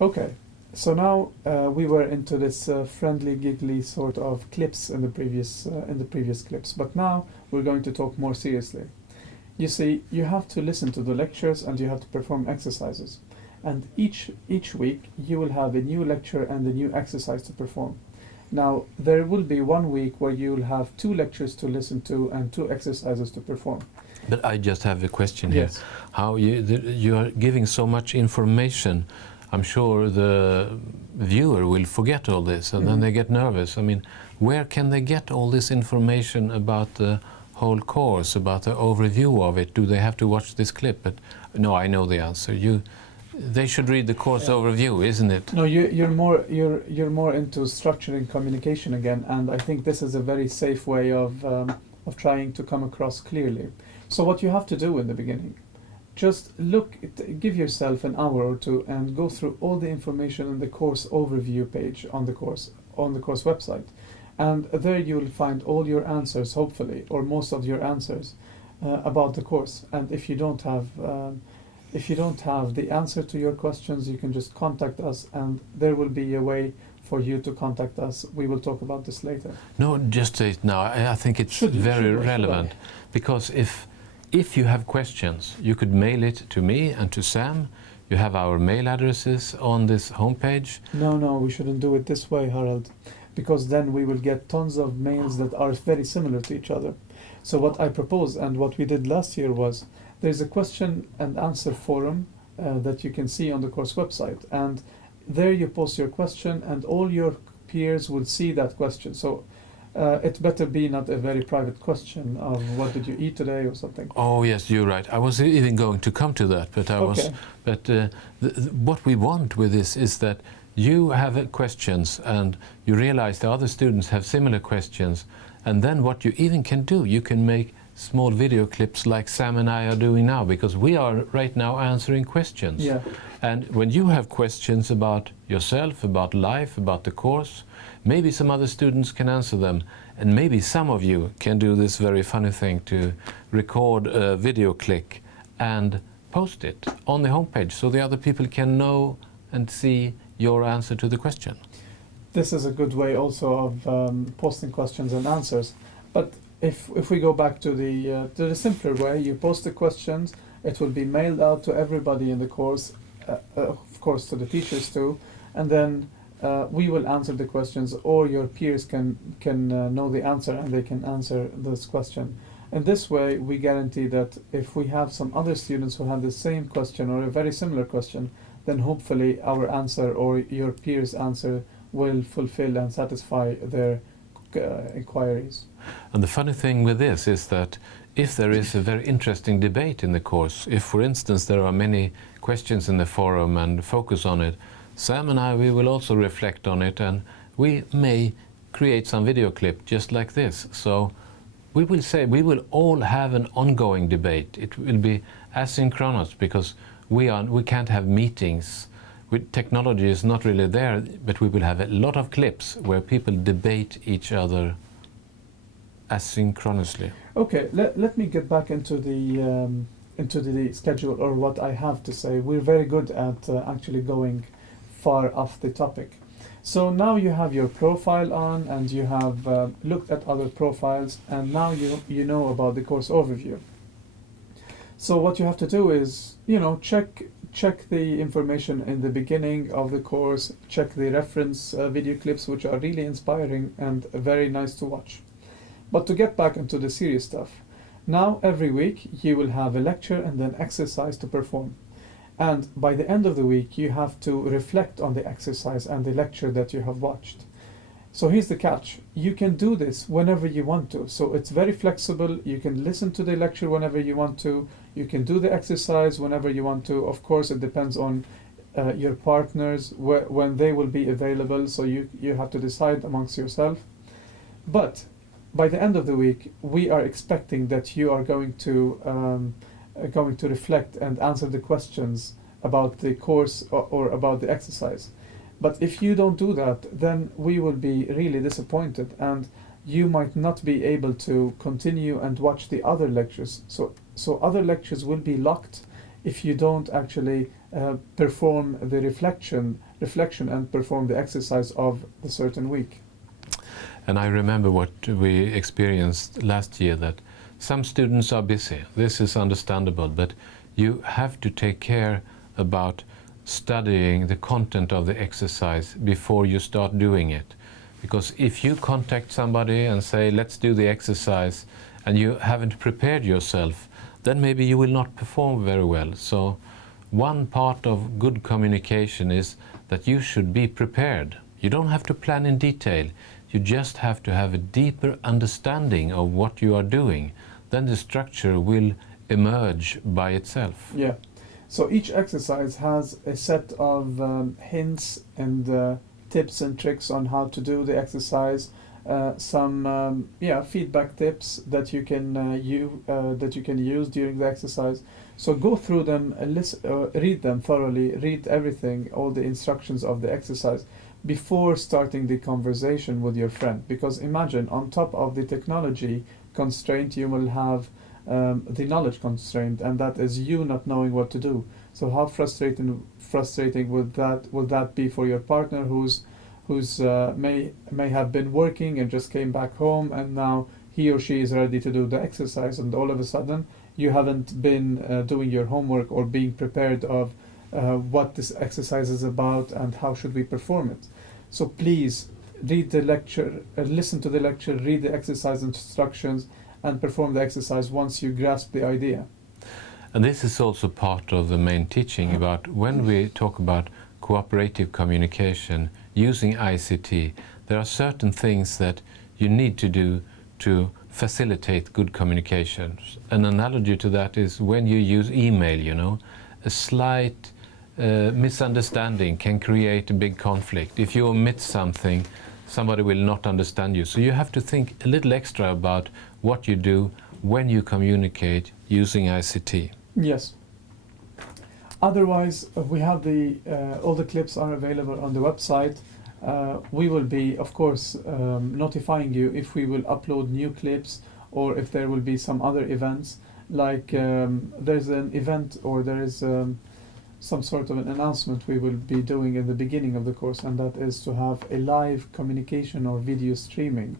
Okay, so now we were into this friendly, giggly sort of clips in the previous clips, but now we're going to talk more seriously. You see, you have to listen to the lectures and you have to perform exercises, and each week you will have a new lecture and a new exercise to perform. Now there will be one week where you will have two lectures to listen to and two exercises to perform. But I just have a question here. Yes. How you are giving so much information, I'm sure the viewer will forget all this and then they get nervous. I mean, where can they get all this information about the whole course, about the overview of it? Do they have to watch this clip? But no, I know the answer. They should read the course overview, isn't it? No, you're more into structuring communication again, and I think this is a very safe way of trying to come across clearly. So what you have to do in the beginning, just give yourself an hour or two and go through all the information in the course overview page on the course website, and there you will find all your answers, hopefully, or most of your answers about the course. And if you don't have the answer to your questions, you can just contact us, and there will be a way for you to contact us. We will talk about this later. No, just say it now. I think it's very relevant, because if you have questions, you could mail it to me and to Sam. You have our mail addresses on this homepage. No, we shouldn't do it this way, Harald, because then we will get tons of mails that are very similar to each other. So what I propose and what we did last year was, there's a question and answer forum that you can see on the course website, and there you post your question and all your peers will see that question. So it better be not a very private question of what did you eat today or something. Oh yes, you're right. I was even going to come to that, but what we want with this is that you have questions and you realize the other students have similar questions, and then what you even can do, you can make small video clips like Sam and I are doing now, because we are right now answering questions. Yeah. And when you have questions about yourself, about life, about the course, maybe some other students can answer them, and maybe some of you can do this very funny thing to record a video clip and post it on the homepage so the other people can know and see your answer to the question. This is a good way also of posting questions and answers. But if we go back to the simpler way, you post the questions, it will be mailed out to everybody in the course, of course to the teachers too, and then we will answer the questions, or your peers can know the answer and they can answer this question. In this way, we guarantee that if we have some other students who have the same question or a very similar question, then hopefully our answer or your peers' answer will fulfill and satisfy their inquiries. And the funny thing with this is that if there is a very interesting debate in the course, if for instance there are many questions in the forum and focus on it, Sam and I, we will also reflect on it, and we may create some video clip just like this. So we will all have an ongoing debate. It will be asynchronous because we can't have meetings. Technology is not really there, but we will have a lot of clips where people debate each other asynchronously. Okay, let me get back into the schedule, or what I have to say. We're very good at actually going far off the topic. So now you have your profile on, and you have looked at other profiles, and now you know about the course overview. So what you have to do is, check the information in the beginning of the course, check the reference video clips, which are really inspiring and very nice to watch. But to get back into the serious stuff, now every week you will have a lecture and an exercise to perform. And by the end of the week, you have to reflect on the exercise and the lecture that you have watched. So here's the catch. You can do this whenever you want to. So it's very flexible. You can listen to the lecture whenever you want to. You can do the exercise whenever you want to. Of course, it depends on your partners, when they will be available. So you have to decide amongst yourself. But by the end of the week, we are expecting that you are going to reflect and answer the questions about the course or about the exercise. But if you don't do that, then we will be really disappointed, and you might not be able to continue and watch the other lectures. So other lectures will be locked if you don't actually perform the reflection and perform the exercise of the certain week. And I remember what we experienced last year, that some students are busy. This is understandable, but you have to take care about studying the content of the exercise before you start doing it. Because if you contact somebody and say, let's do the exercise, and you haven't prepared yourself, then maybe you will not perform very well. So one part of good communication is that you should be prepared. You don't have to plan in detail. You just have to have a deeper understanding of what you are doing. Then the structure will emerge by itself. Yeah. So each exercise has a set of hints and tips and tricks on how to do the exercise. Some feedback tips that you can use during the exercise. So go through them and read them thoroughly. Read everything, all the instructions of the exercise before starting the conversation with your friend. Because imagine, on top of the technology constraint, you will have the knowledge constraint, and that is you not knowing what to do. So how frustrating will that be for your partner who's may have been working and just came back home, and now he or she is ready to do the exercise, and all of a sudden you haven't been doing your homework or being prepared of what this exercise is about and how should we perform it. So please read the lecture, listen to the lecture, read the exercise instructions, and perform the exercise once you grasp the idea. And this is also part of the main teaching about when we talk about cooperative communication using ICT. There are certain things that you need to do to facilitate good communication. An analogy to that is when you use email, a slight misunderstanding can create a big conflict. If you omit something, somebody will not understand you. So you have to think a little extra about what you do when you communicate using ICT. Yes. Otherwise, we have all the clips are available on the website. We will be, of course, notifying you if we will upload new clips or if there will be some other events. Like there's an event or there is some sort of an announcement we will be doing in the beginning of the course, and that is to have a live communication or video streaming